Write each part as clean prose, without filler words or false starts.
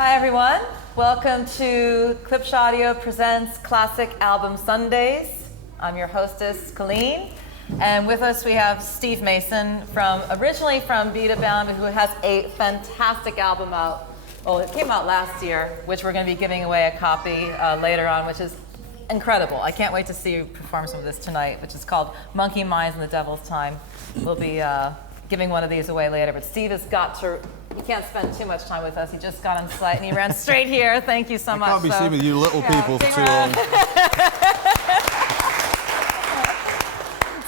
Hi everyone, welcome to Klipsch Audio presents Classic Album Sundays. I'm your hostess, Colleen, and with us we have Steve Mason, originally from Bestival, who has a fantastic album out. Well, it came out last year, which we're going to be giving away a copy later on, which is incredible. I can't wait to see you perform some of this tonight, which is called Monkey Minds in the Devil's Time. We'll be giving one of these away later, but Steve has got to, he can't spend too much time with us. He just got on site and he ran straight here. Thank you so much. I can't be seen with you little people for too long.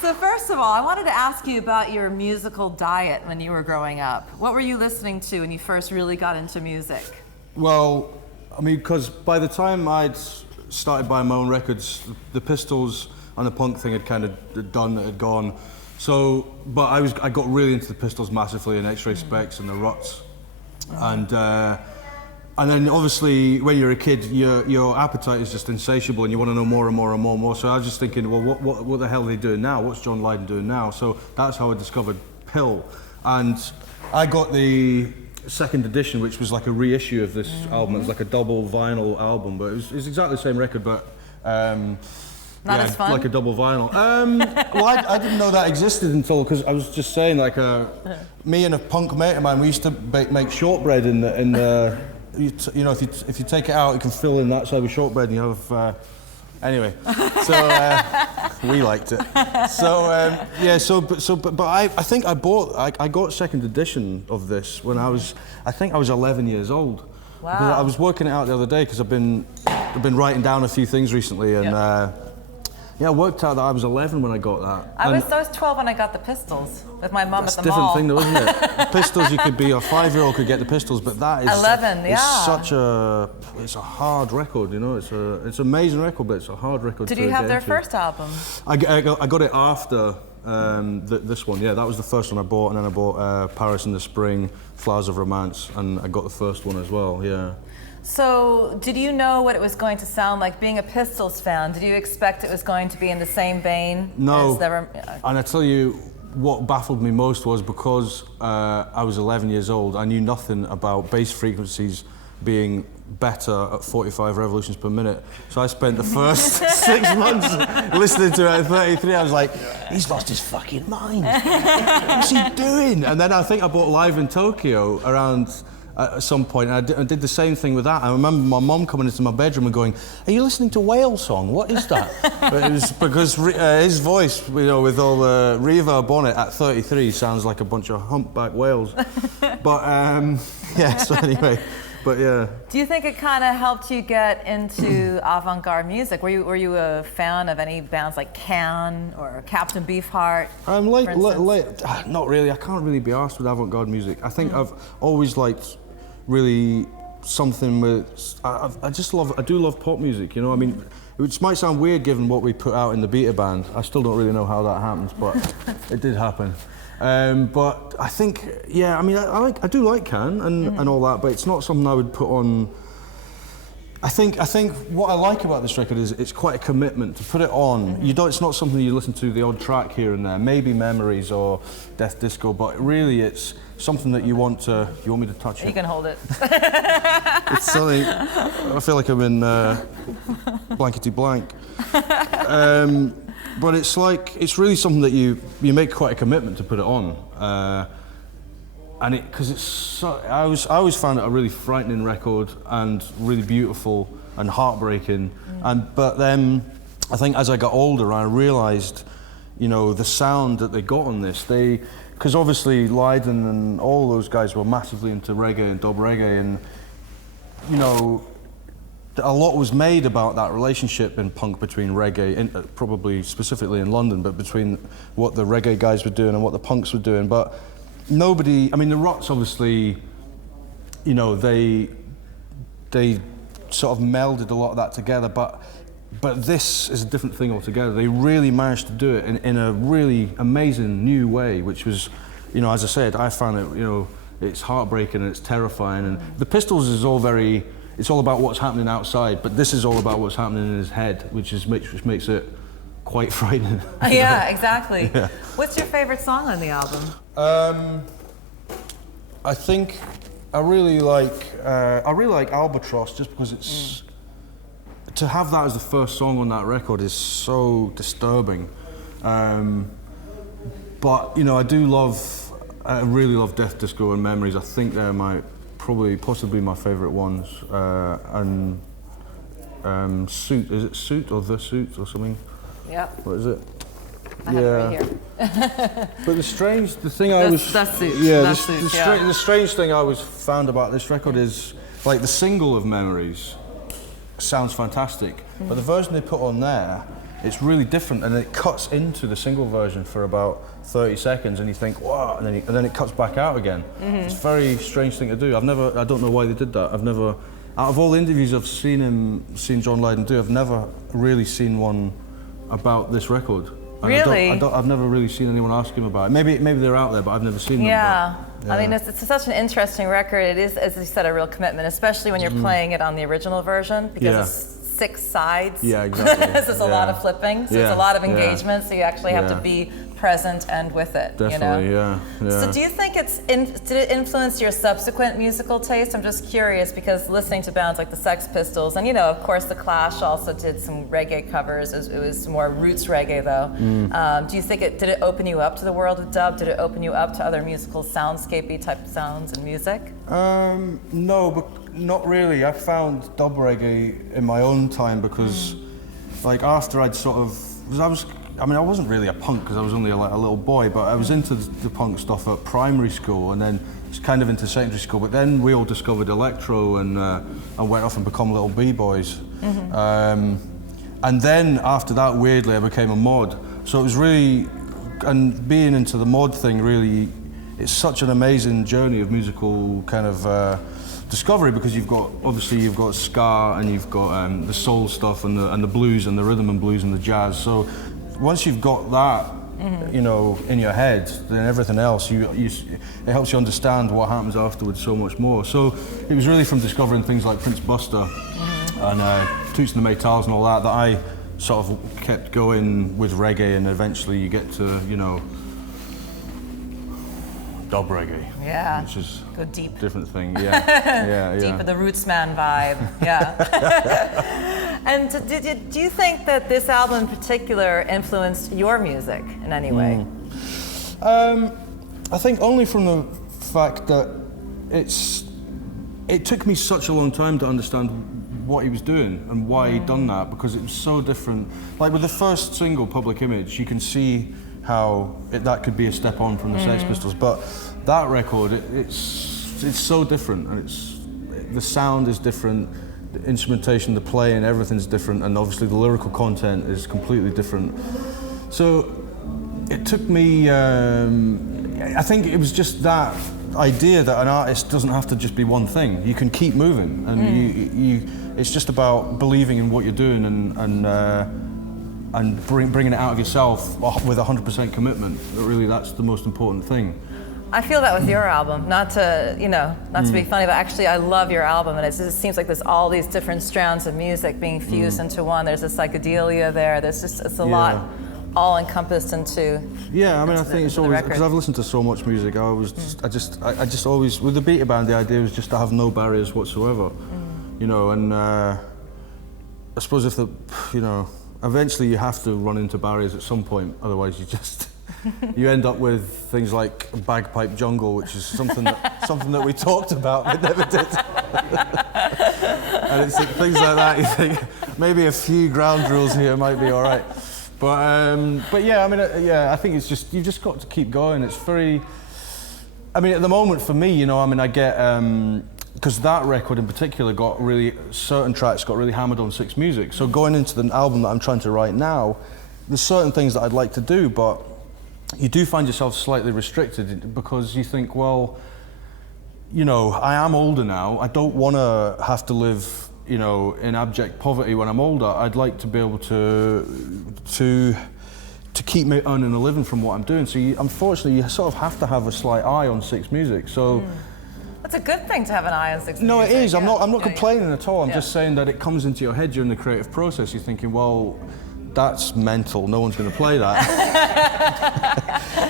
So first of all, I wanted to ask you about your musical diet when you were growing up. What were you listening to when you first really got into music? Well, I mean, because by the time I'd started buying my own records, the Pistols and the punk thing had kind of had gone. So, but I got really into the Pistols massively, and X-Ray Specs and the Ruts, and then obviously when you're a kid, your appetite is just insatiable, and you want to know more and more and more and more. So I was just thinking, well, what the hell are they doing now? What's John Lydon doing now? So that's how I discovered Pill, and I got the second edition, which was like a reissue of this album. It was like a double vinyl album, but it was exactly the same record, but. Not as fun? Like a double vinyl. Well, I didn't know that existed until, because I was just saying, like, me and a punk mate of mine, we used to make shortbread in the you know, if you take it out, you can fill in that side with shortbread, and you have, anyway. So we liked it. So yeah. But I think I got second edition of this when I was 11 years old. Wow. I was working it out the other day because I've been writing down a few things recently, and. Yeah, I worked out that I was 11 when I got that. I was 12 when I got the Pistols with my mum at the mall. mall. That's a different thing though, isn't it? The Pistols, you could be a 5-year-old could get the Pistols, but that is 11, yeah. It's a hard record, you know. It's an amazing record, but it's a hard record. Did you have their first album? I got it after this one. Yeah, that was the first one I bought, and then I bought Paris in the Spring, Flowers of Romance, and I got the first one as well. Yeah. So, did you know what it was going to sound like? Being a Pistols fan, did you expect it was going to be in the same vein? No. As and I tell you, what baffled me most was because I was 11 years old, I knew nothing about bass frequencies being better at 45 revolutions per minute. So I spent the first 6 months listening to it at 33. I was like, he's lost his fucking mind. What's he doing? And then I think I bought Live in Tokyo around at some point, and I did the same thing with that. I remember my mum coming into my bedroom and going, "Are you listening to Whale Song? What is that?" But it was because his voice, you know, with all the reverb on it at 33, sounds like a bunch of humpback whales. But yeah. So anyway, but yeah. Do you think it kind of helped you get into avant-garde music? Were you a fan of any bands like Can or Captain Beefheart? Not really. I can't really be arsed with avant-garde music. I think I've always liked really something with. I do love pop music. You know, I mean, it might sound weird given what we put out in the Beta Band. I still don't really know how that happens, but it did happen. But I think, yeah, I mean, I do like Can and all that, but it's not something I would put on. I think what I like about this record is it's quite a commitment to put it on. It's not something you listen to the odd track here and there, maybe Memories or Death Disco, but really it's something that you want me to touch it? You can hold it. It's something, I feel like I'm in blankety blank. But it's really something that you make quite a commitment to put it on, and because it's so. I always found it a really frightening record and really beautiful and heartbreaking. But then I think as I got older, I realised, you know, the sound that they got on this. Because obviously Lydon and all those guys were massively into reggae and dub reggae, and you know. A lot was made about that relationship in punk between reggae, probably specifically in London, but between what the reggae guys were doing and what the punks were doing. But nobody, I mean, the Ruts obviously, you know, they sort of melded a lot of that together, but this is a different thing altogether. They really managed to do it in a really amazing new way, which was, you know, as I said, I found it, you know, it's heartbreaking and it's terrifying. And the Pistols is all very, it's all about what's happening outside, but this is all about what's happening in his head, which makes it quite frightening. Yeah, exactly. Yeah. What's your favorite song on the album? I think I really like Albatross just because it's to have that as the first song on that record is so disturbing. But you know, I really love Death Disco and Memories. I think they're possibly my favourite ones. And Suit, is it Suit or The Suit or something? Yeah. What is it? I have it right here. But the strange thing the strange thing I always found about this record is like the single of Memories sounds fantastic, but the version they put on there, it's really different, and it cuts into the single version for about 30 seconds, and you think, wow, and then it cuts back out again. It's a very strange thing to do. I don't know why they did that. Out of all the interviews I've seen John Lydon do, I've never really seen one about this record. And Really? I've never really seen anyone ask him about it. Maybe they're out there, but I've never seen them. Yeah. But, yeah. I mean, it's such an interesting record. It is, as you said, a real commitment, especially when you're playing it on the original version, because it's 6 sides. Yeah, exactly. This is a lot of flipping, so it's a lot of engagement, so you actually have to be present and with it. Definitely, you know? yeah. So do you think did it influence your subsequent musical taste? I'm just curious, because listening to bands like the Sex Pistols, and you know, of course, the Clash also did some reggae covers. It was more roots reggae, though. Do you think did it open you up to the world of dub? Did it open you up to other musical soundscapey type sounds and music? No, but not really. I found dub reggae in my own time because, like, after I'd sort of, I wasn't really a punk because I was only a little boy, but I was into the punk stuff at primary school, and then was kind of into secondary school. But then we all discovered electro and went off and become little b-boys. And then after that, weirdly, I became a mod. So it was really, and being into the mod thing really, it's such an amazing journey of musical kind of discovery, because you've got ska, and you've got the soul stuff and the blues and the rhythm and blues and the jazz. So once you've got that, you know, in your head, then everything else, it helps you understand what happens afterwards so much more. So it was really from discovering things like Prince Buster and Toots and the Maytals and all that I sort of kept going with reggae, and eventually you get to, you know, dub reggae. Yeah. Which is go deep. Different thing. Yeah. Deep with the rootsman vibe. Yeah. And do you think that this album in particular influenced your music in any way? I think only from the fact that it took me such a long time to understand what he was doing and why he'd done that, because it was so different. Like with the first single, Public Image, you can see how that could be a step on from the Sex Pistols, but that record, it's so different, and the sound is different, the instrumentation, the playing, everything's different, and obviously the lyrical content is completely different. So it took me, I think it was just that idea that an artist doesn't have to just be one thing. You can keep moving, and it's just about believing in what you're doing and bringing it out of yourself with 100% commitment. Really, that's the most important thing. I feel that with your album, not to be funny, but actually I love your album, and it just seems like there's all these different strands of music being fused into one. There's a psychedelia there. It's a lot all encompassed into. Yeah, I mean, I think it's always, because I've listened to so much music, I just always, with the Beta Band, the idea was just to have no barriers whatsoever, you know, and I suppose eventually you have to run into barriers at some point, otherwise you end up with things like Bagpipe Jungle, which is something that we talked about but never did. And it's things like that, you think maybe a few ground rules here might be all right. But yeah, I mean, I think it's just, you've just got to keep going. It's very, I mean, at the moment for me, you know, I mean, I get, because that record in particular certain tracks got really hammered on 6 Music. So going into the album that I'm trying to write now, there's certain things that I'd like to do, but you do find yourself slightly restricted, because you think, well, you know, I am older now. I don't want to have to live, you know, in abject poverty when I'm older. I'd like to be able to keep me earning a living from what I'm doing. So unfortunately, you sort of have to have a slight eye on 6 Music. So. It's a good thing to have an eye on 6 Music. No, it is. I'm not complaining at all. I'm just saying that it comes into your head during the creative process. You're thinking, well, that's mental. No one's going to play that.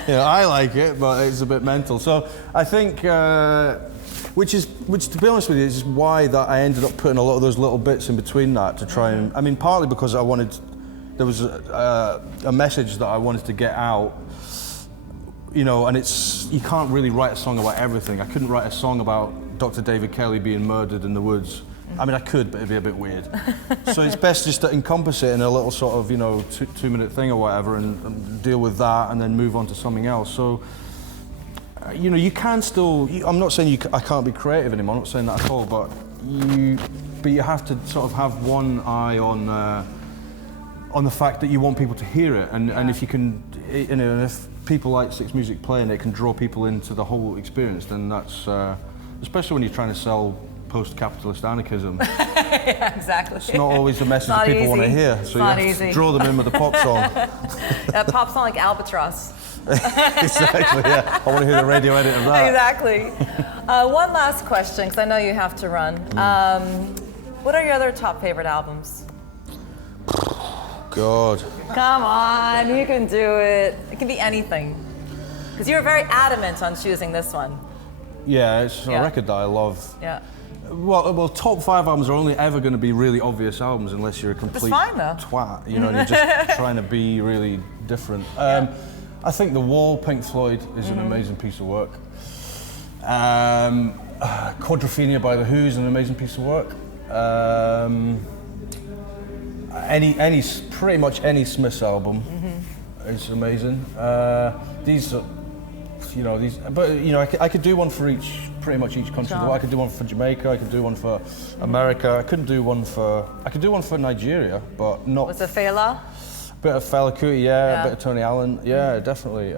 You know, I like it, but it's a bit mental. So I think Which to be honest with you, is why that I ended up putting a lot of those little bits in between that to try and, I mean, partly because there was a message that I wanted to get out, you know, and you can't really write a song about everything. I couldn't write a song about Dr. David Kelly being murdered in the woods. I mean, I could, but it'd be a bit weird. So it's best just to encompass it in a little sort of, you know, two-minute thing or whatever, and deal with that, and then move on to something else. So, you know, you can still. I'm not saying I can't be creative anymore. I'm not saying that at all. But you have to sort of have one eye on the fact that you want people to hear it, and if you can, you know, if people like Six Music play and it can draw people into the whole experience, then that's especially when you're trying to sell post-capitalist anarchism. Yeah, exactly. It's not always the message that people want to hear, so you have to draw them in with a pop song. A pop song like Albatross. Exactly, yeah. I want to hear the radio edit of that. Exactly. One last question, because I know you have to run. What are your other top favorite albums? God. Come on, you can do it. It can be anything. Because you were very adamant on choosing this one. Yeah, it's a record that I love. Yeah. Well, top 5 albums are only ever going to be really obvious albums unless you're a complete twat, you know, and you're just trying to be really different. I think The Wall, Pink Floyd, is an amazing piece of work. Quadrophenia by The Who is an amazing piece of work. Pretty much any Smiths album is amazing. I could do one for pretty much each country. I could do one for Jamaica. I could do one for America. I could do one for Nigeria, but not. Was it Fela? Bit of Fela Kuti, a bit of Tony Allen, definitely.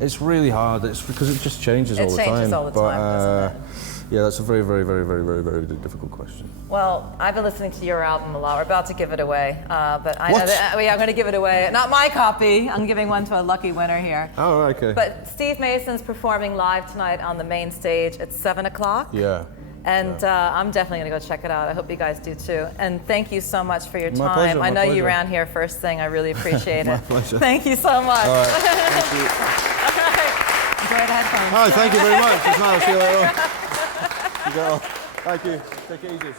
It's really hard. It's because it just changes all the time. It changes all the time, doesn't it? Yeah, that's a very, very, very, very, very, very difficult question. Well, I've been listening to your album a lot. We're about to give it away, but I know that, I'm going to give it away. Not my copy. I'm giving one to a lucky winner here. Oh, okay. But Steve Mason's performing live tonight on the main stage at 7 o'clock. Yeah. And I'm definitely going to go check it out. I hope you guys do too. And thank you so much for your time. My pleasure, I know pleasure. you ran here first thing. I really appreciate My it. pleasure. Thank you so much. All right. Thank you. All right. Enjoy the headphones. Oh, thank you very much. It's nice. See you later. You go. Thank you. Take it easy.